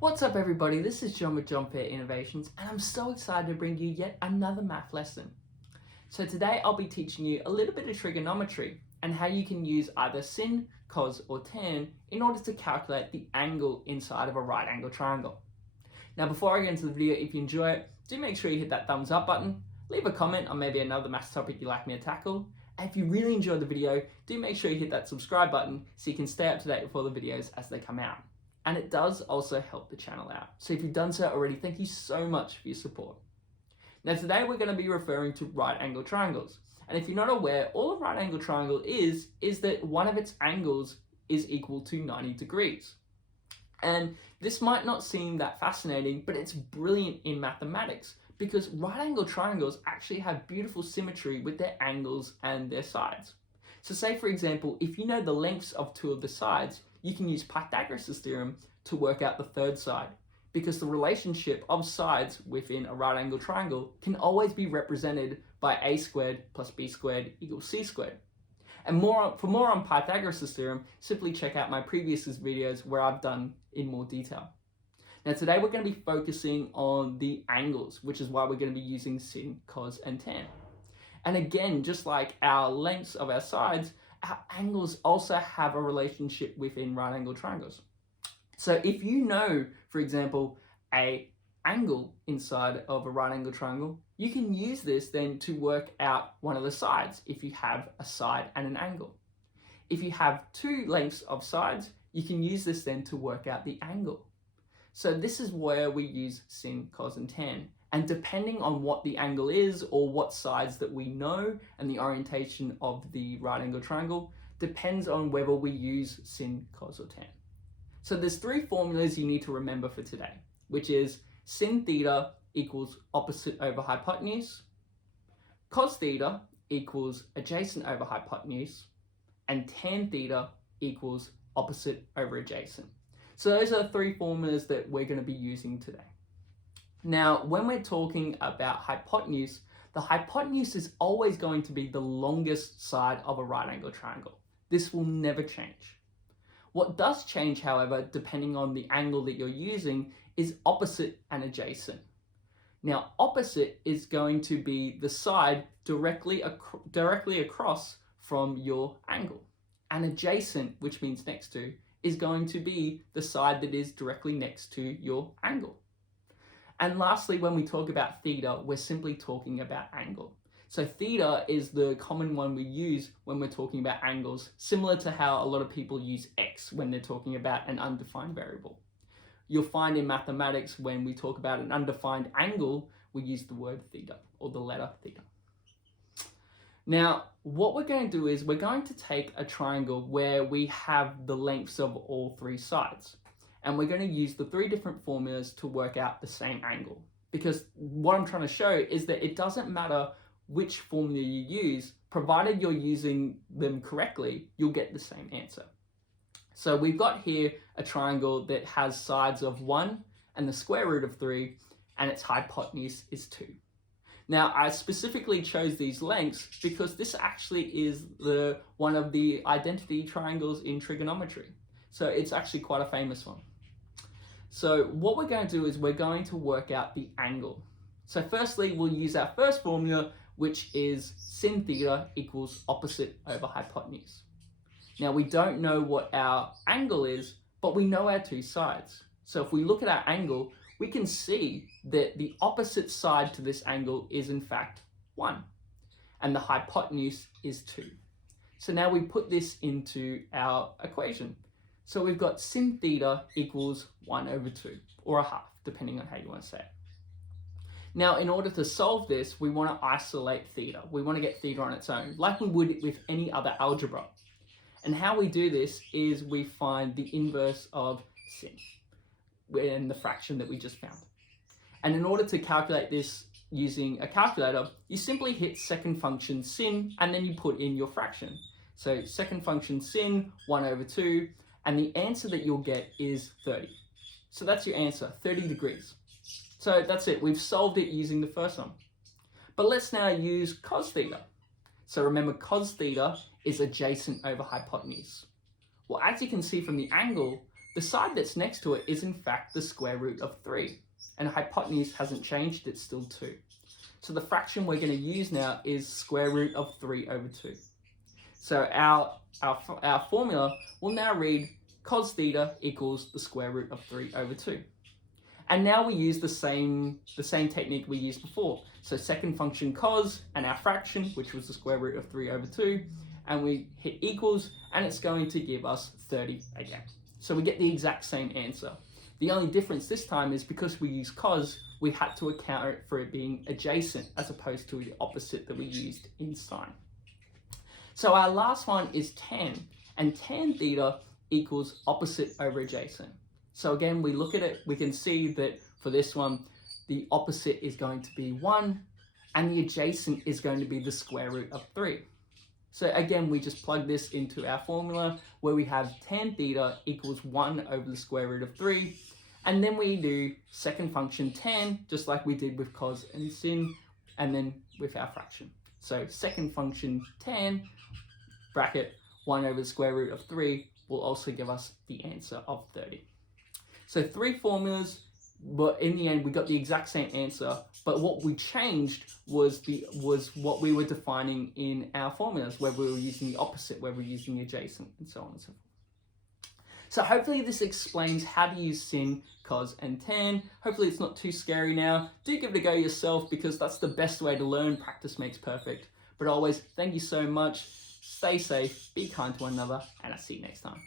What's up everybody, this is John with John Fair Innovations and I'm so excited to bring you yet another math lesson. So today I'll be teaching you a little bit of trigonometry and how you can use either sin, cos or tan in order to calculate the angle inside of a right angle triangle. Now before I get into the video, if you enjoy it, do make sure you hit that thumbs up button, leave a comment on maybe another maths topic you'd like me to tackle, and if you really enjoyed the video, do make sure you hit that subscribe button so you can stay up to date with all the videos as they come out. And it does also help the channel out. So if you've done so already, thank you so much for your support. Now today we're going to be referring to right angle triangles. And if you're not aware, all a right angle triangle is that one of its angles is equal to 90 degrees. And this might not seem that fascinating, but it's brilliant in mathematics because right angle triangles actually have beautiful symmetry with their angles and their sides. So say for example, if you know the lengths of two of the sides, you can use Pythagoras' theorem to work out the third side, because the relationship of sides within a right angle triangle can always be represented by a squared plus b squared equals c squared. And for more on Pythagoras' theorem, simply check out my previous videos where I've done in more detail. Now today we're going to be focusing on the angles, which is why we're going to be using sin, cos and tan. And again, just like our lengths of our sides, our angles also have a relationship within right angle triangles. So if you know, for example, a angle inside of a right angle triangle, you can use this then to work out one of the sides if you have a side and an angle. If you have two lengths of sides, you can use this then to work out the angle. So this is where we use sin, cos and tan. And depending on what the angle is or what sides that we know and the orientation of the right angle triangle depends on whether we use sin, cos or tan. So there's three formulas you need to remember for today, which is sin theta equals opposite over hypotenuse, cos theta equals adjacent over hypotenuse, and tan theta equals opposite over adjacent. So those are the three formulas that we're going to be using today. Now, when we're talking about hypotenuse, the hypotenuse is always going to be the longest side of a right angle triangle. This will never change. What does change, however, depending on the angle that you're using, is opposite and adjacent. Now, opposite is going to be the side directly across from your angle. And adjacent, which means next to, is going to be the side that is directly next to your angle. And lastly, when we talk about theta, we're simply talking about angle. So theta is the common one we use when we're talking about angles, similar to how a lot of people use x when they're talking about an undefined variable. You'll find in mathematics when we talk about an undefined angle, we use the word theta or the letter theta. Now, what we're going to do is we're going to take a triangle where we have the lengths of all three sides. And we're going to use the three different formulas to work out the same angle. Because what I'm trying to show is that it doesn't matter which formula you use, provided you're using them correctly, you'll get the same answer. So we've got here a triangle that has sides of 1 and the square root of 3, and its hypotenuse is 2. Now, I specifically chose these lengths because this actually is one of the identity triangles in trigonometry. So it's actually quite a famous one. So what we're going to do is we're going to work out the angle. So firstly, we'll use our first formula, which is sin theta equals opposite over hypotenuse. Now we don't know what our angle is, but we know our two sides. So if we look at our angle, we can see that the opposite side to this angle is in fact 1, and the hypotenuse is 2. So now we put this into our equation. So we've got sin theta equals 1 over 2, or a half, depending on how you want to say it. Now, in order to solve this, we want to isolate theta. We want to get theta on its own, like we would with any other algebra. And how we do this is we find the inverse of sin in the fraction that we just found. And in order to calculate this using a calculator, you simply hit second function sin, and then you put in your fraction. So second function sin, 1 over 2, and the answer that you'll get is 30. So that's your answer, 30 degrees. So that's it, we've solved it using the first one. But let's now use cos theta. So remember, cos theta is adjacent over hypotenuse. Well, as you can see from the angle, the side that's next to it is in fact the square root of 3. And hypotenuse hasn't changed, it's still 2. So the fraction we're going to use now is square root of 3 over 2. So our formula will now read cos theta equals the square root of 3 over 2. And now we use the same technique we used before. So second function cos and our fraction, which was the square root of 3 over 2, and we hit equals, and it's going to give us 30 again. So we get the exact same answer. The only difference this time is because we use cos, we had to account for it being adjacent as opposed to the opposite that we used in sine. So our last one is tan, and tan theta equals opposite over adjacent. So again, we look at it, we can see that for this one, the opposite is going to be 1, and the adjacent is going to be the square root of 3. So again, we just plug this into our formula where we have tan theta equals 1 over the square root of 3. And then we do second function tan, just like we did with cos and sin, and then with our fraction. So second function tan, bracket, 1 over the square root of 3 will also give us the answer of 30. So 3 formulas, but in the end we got the exact same answer, but what we changed was what we were defining in our formulas, whether we were using the opposite, whether we were using the adjacent, and so on and so forth. So hopefully this explains how to use sin, cos, and tan. Hopefully it's not too scary now. Do give it a go yourself because that's the best way to learn. Practice makes perfect. But always, thank you so much. Stay safe, be kind to one another, and I'll see you next time.